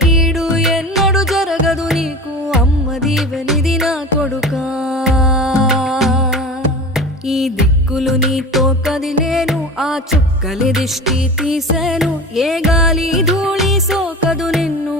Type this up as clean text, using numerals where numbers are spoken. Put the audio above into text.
కీడు ఎన్నడు జరగదు నీకు అమ్మ దీవెనిది నా కొడుకా ఈ దిక్కులు నీతో కదిలేను ఆ చుక్కలి దిష్టి తీసేను ఏ గాలి ధూళి సోకదు నిన్ను